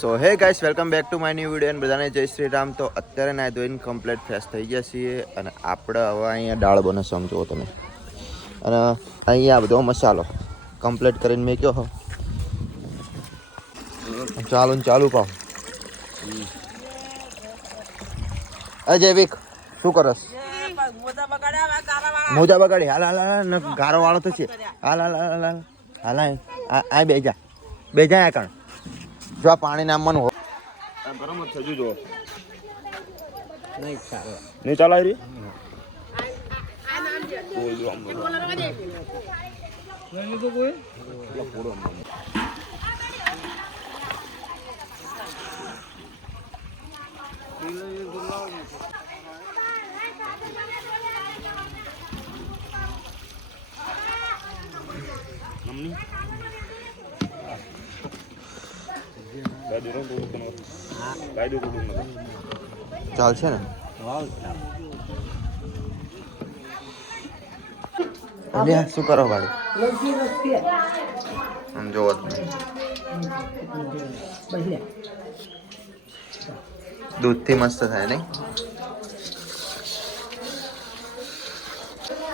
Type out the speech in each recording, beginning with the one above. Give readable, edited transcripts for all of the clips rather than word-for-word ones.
સો હે guys welcome back to my new video અને બધાને જય શ્રી રામ. તો અત્યારે નાઈ ધોઈને કમ્પ્લીટ ફ્રેશ થઈ ગયા છીએ અને આપણે હવે અહીંયા દાળ બને સમજો તમે. અને અહીંયા બધો મસાલો કમ્પ્લીટ કરીને મેક્યો હો. ચાલુ ને ચાલુ કહો. અજય વિક શું કરસ? મોજા બગાડી. હાલ હાલ હાલ ને ગારો વાળો તો છે. હાલ હાલ હાલ હાલ હાલ આ બે જા આ કણ જો આ પાણી નામવાનું હો ગરમ જ થયું જો નહીં ચાલાય રી ચાલશે ને શું કરો ભાઈ જોવો દૂધથી મસ્ત થાય નહીં.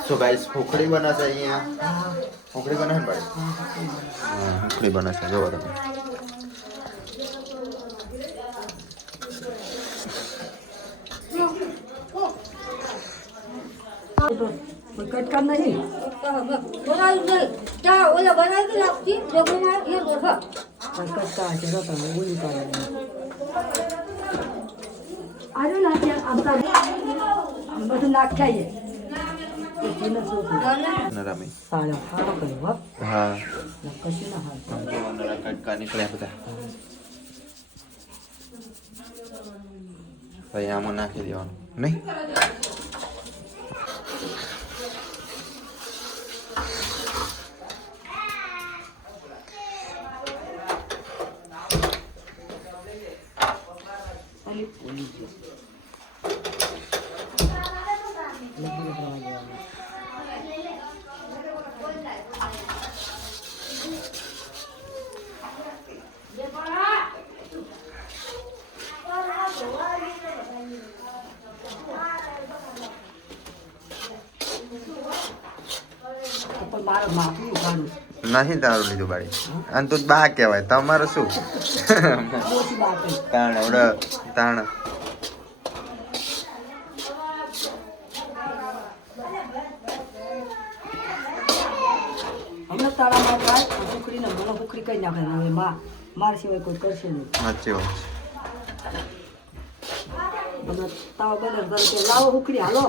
શું ગાઈસ ખોખડી બનાશે અહીંયા. ખોખડી બને ને ભાઈ. ખોખડી બનાશે જોવો તમે. कटका नहीं बोला क्या बोला बना के लगती जब मैं ये देखा कटका चलो तो वो निकाल आरो ना क्या अब तक हम बस नाक खाइए નરામી सारा खाओ करो હા कशी ना हाल નરા કટકા નીકળ્યા બધા. ભાઈ આમાં નાખી દેવાનું નહીં. નથી તારું લીધું બાળી અને તું બા કહેવાય તમારું શું તાણ ઓડે તાણ અમે તારા માં હુકડી ને મને હુકડી કઈ નાખે હવે માર સિવાય કોઈ કરશે નહીં. સાચી વાત અમે તાવ બદલ ઘર કે લાવો હુકડી હાલો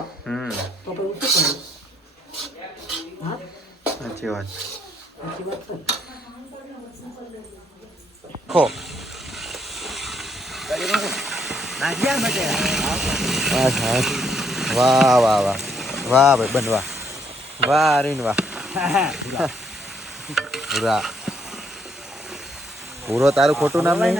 તો પછી હું શું કરું? હા સાચી વાત સાચી વાત છે. ખો વાહ વાહ વાહ વાહ ભાઈ બનવા વાહ અરવિંદ વાહ પૂરા પૂરો તારું ખોટું નામ નહીં.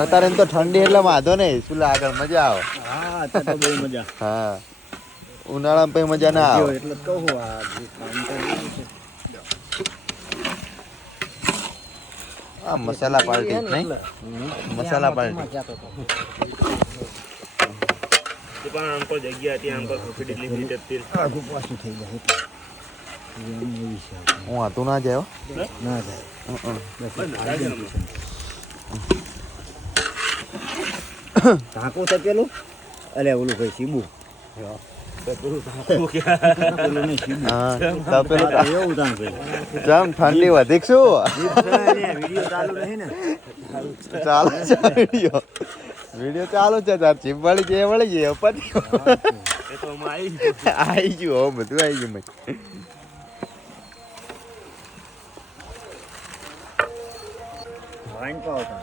અત્યારે એમ તો ઠંડી એટલે વાંધો નહીં શું આગળ મજા આવે. હા ઉનાળામાં પછી મજા ના આવે એટલે કહું. આ મસાલા પાર્ટી નહીં મસાલા પાર્ટી હું હતું ના જાય ના જાય ઢાંકું તપેલું અરે ઓલું ભાઈ સીબુ ઠંડી વધી શું ચાલુ છે વિડીયો ચાલુ છે તાર ચીપ વળી જે વળી જાય પછી આવી ગયું બધું આવી ગયું. વાઈન પાવતા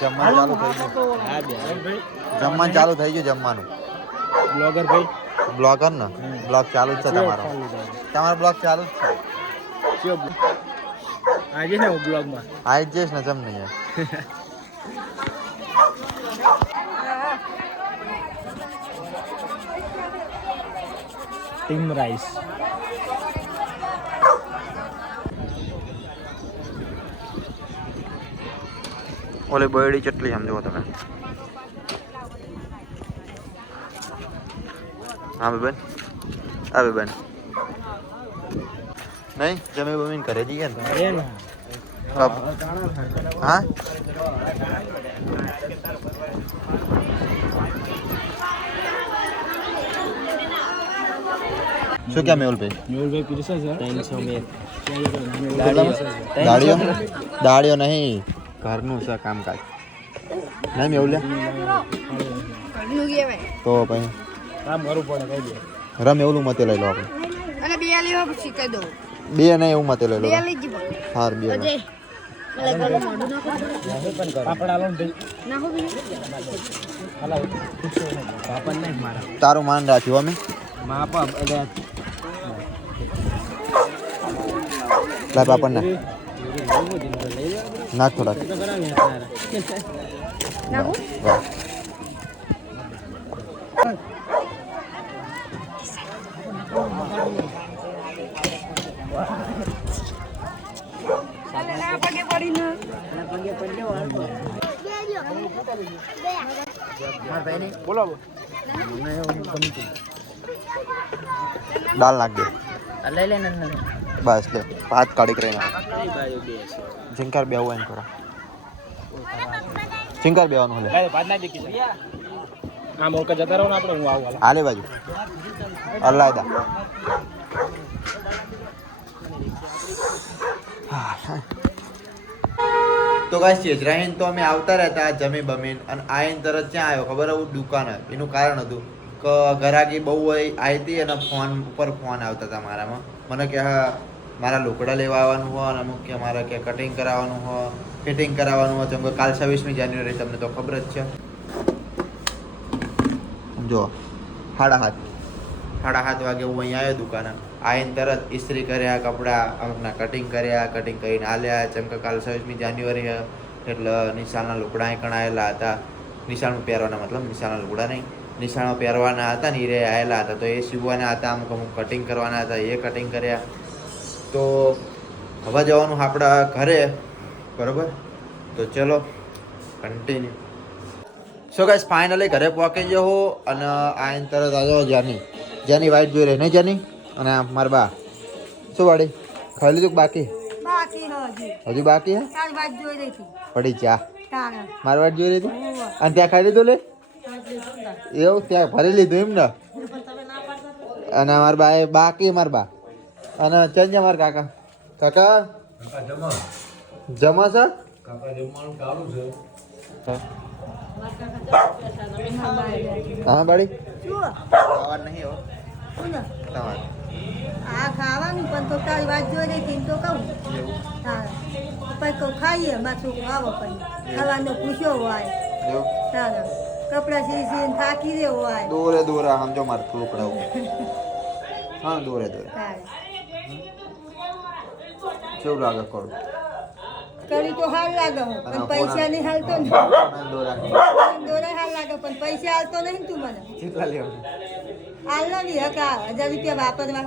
જમવાનું ચાલુ થઈ ગયું. જમવાનું ચાલુ થઈ ગયું. જમવાનું બ્લોગર ભાઈ બ્લોગર ને બ્લોગ ચાલુ જ છે તમારો તમારો બ્લોગ ચાલુ જ છે આજે ને બ્લોગમાં આજ જઈશ ને જમ નહીં ટીમ રાઈસ ઓલી બરડી ચટલી સમજો તમે હા બેન હા બેન નહીં જમે બમીન કરે જઈએ ને હા શું ક્યાં મેહુલભાઈ પીરસે છે 300 મે દાડીઓ દાડીઓ નહીં ઘરનું છે કામકાજ નહીં મેહુલ્યા તો પછી કામ કરવું પડે કઈ દે રમ એવું મતે લઈ લો આપણે અને બે લેવા પછી કહી દઉં બે નહીં એવું મતે લઈ લો લઈ જ હાર બે પાપડ આલો ને નાખો બીજું હાલો પાપડ નહીં મારા તારું માન રાખ્યું અમે માપા એટલે લાય પાપડ ના નાખ થોડાક નાખો વાહ. પગે પડીને બોલો દાલ નાખ દે લઈ લે ને બસ લે ભાત કાઢી કરી નાખ ઝીંકાર બે આવું એમ કરો ઝીંકાર બે આવવાનું લે ભાત ના દેખી આમ ઓળખ જતા રહો ને આપણે હું આવું હાલે બાજુ અલ્લાહ દા તો ગાઈસ ચેજરાહીન તો અમે આવતા રહેતા જમી બમીન અને આઈન તરત ક્યાં આવ્યો ખબર એવું દુકાન એનું કારણ હતું કે ઘરાકી બહુ આવી હતી અને ફોન ઉપર ફોન આવતા હતા મારામાં મને કે હા મારા લોકડા લેવા આવવાનું હોય અને અમુક કે મારે કે કટિંગ કરાવવાનું હોય ફિટિંગ કરાવવાનું હોય જેમ કે કાલ 26મી જાન્યુઆરી તમને તો ખબર જ છે જો 7:30 વાગે હું અહીંયા આવ્યો દુકાને આવીને તરત ઇસ્ત્રી કર્યા કપડાં અમુકના કટિંગ કર્યા કટિંગ કરીને આલ્યા જેમ કે કાલ 26મી જાન્યુઆરી એટલે નિશાળના લુગડા કણાયેલા હતા નિશાળમાં પહેરવાના મતલબ નિશાળના લુગડા નહીં નિશાળમાં પહેરવાના હતા ને એ આવેલા હતા તો એ સીવવાના હતા અમુક અમુક કટિંગ કરવાના હતા એ કટિંગ કર્યા તો હવે જવાનું આપણા ઘરે બરોબર તો ચલો કન્ટિન્યુ સો ગાઈસ ફાઇનલી ઘરે પહોંચી ગયો અને આઈને તરત આવ્યો જાની વાઈટ જોઈ રહી નહીં જાની અને મારા બા શું વાડી ખાઈ લીધું બાકી બાકી હજુ બાકી હે તાર વાત જોઈ રહી હતી પડી ચા તારા મારી વાઈટ જોઈ રહી હતી અને ત્યાં ખાઈ લીધું લે એવું ત્યાં ભરી લીધું એમ ને અને મારા બા એ બાકી મારા બા અને ચંજા મારા કાકા કાકા જમા છે હા બાડી ખાવાનું નહીં હો તમારે આ ખાવાનું પણ તો તારી વાત જોઈ રહી હતી તો કહું તારા પછી કહું ખાઈએ મારા છોકરો આવો પછી ખાવાનો પૂછ્યો હોય જો તારા કપડા સીને થાકી રહ્યો હોય દોરે દોરા સમજો મારે થોડું હા દોરે દોરે તારે કેવું લાગે કરું કરી તો હાલ લાગે હું પણ પૈસા નહીં હાલતો ને દોરા દોરા હાલ લાગે પણ પૈસા હાલતો નહીં તું મને કેટલા લેવું હાલ નથી હકા 1000 રૂપિયા વાપરવા